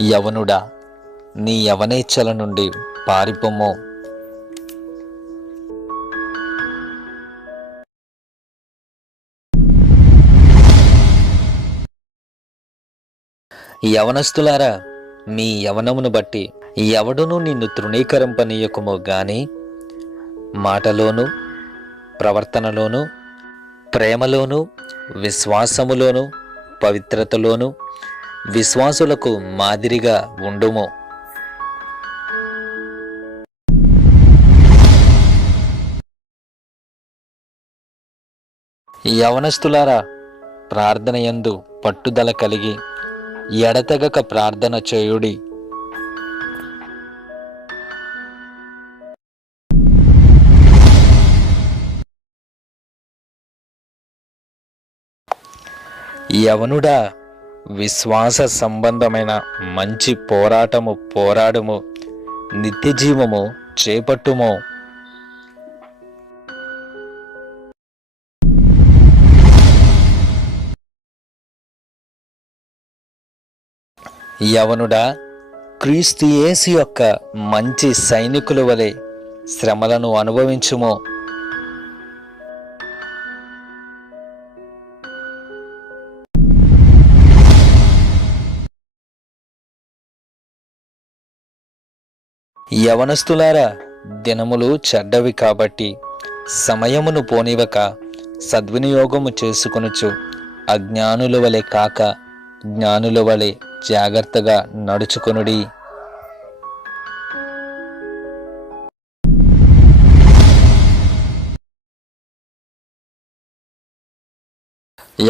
యవనుడా, నీ యవనేచ్ఛల నుండి పారిపొమ్ము. యవనస్తులారా, మీ యవనమును బట్టి ఎవడునూ నిన్ను తృణీకరింపనీయకుము గాని మాటలోను, ప్రవర్తనలోను, ప్రేమలోను, విశ్వాసములోను, పవిత్రతలోను విశ్వాసులకు మాదిరిగా ఉండుము. యవనస్తులారా, ప్రార్థనయందు పట్టుదల కలిగి ఎడతెగక ప్రార్థన చేయుడి. యవనుడా, విశ్వాస సంబంధమైన మంచి పోరాటము పోరాడుము, నిత్యజీవము చేపట్టుము. యవనుడా, క్రీస్తు యేసు యొక్క మంచి సైనికుల వలె శ్రమలను అనుభవించుము. యవనస్తులారా, దినములు చెడ్డవి కాబట్టి సమయమును పోనివక సద్వినియోగము చేసుకొనుచు అజ్ఞానుల వలె కాక జ్ఞానుల వలె జాగ్రత్తగా నడుచుకొనుడి.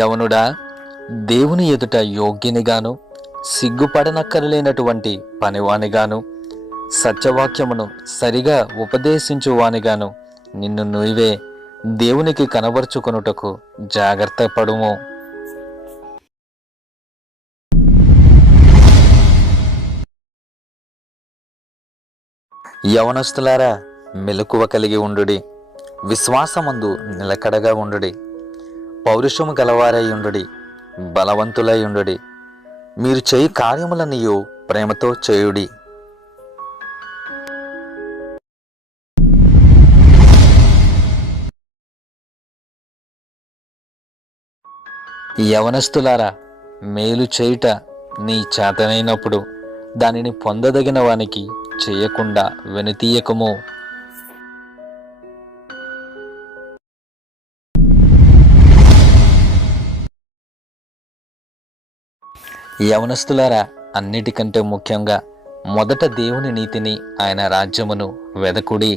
యవనుడా, దేవుని ఎదుట యోగ్యునిగాను సిగ్గుపడనక్కరలేనటువంటి పనివానిగాను సత్యవాక్యమును సరిగా ఉపదేశించువానిగాను నిన్ను నువ్వే దేవునికి కనబరుచుకొనుటకు జాగ్రత్త పడుము. యవనస్తులారా, మెలకువ కలిగి ఉండుడి, విశ్వాసమందు నిలకడగా ఉండుడి, పౌరుషము గలవారై ఉండుడి, బలవంతులై ఉండుడి. మీరు చేయి కార్యములన్నీయు ప్రేమతో చేయుడి. యవనస్తులారా, మేలు చేయుట నీ చేతనైనప్పుడు దానిని పొందదగిన వానికి చేయకుండా వెనుతీయకము. యవనస్తులారా, అన్నిటికంటే ముఖ్యంగా మొదట దేవుని నీతిని ఆయన రాజ్యమును వెదకుడి.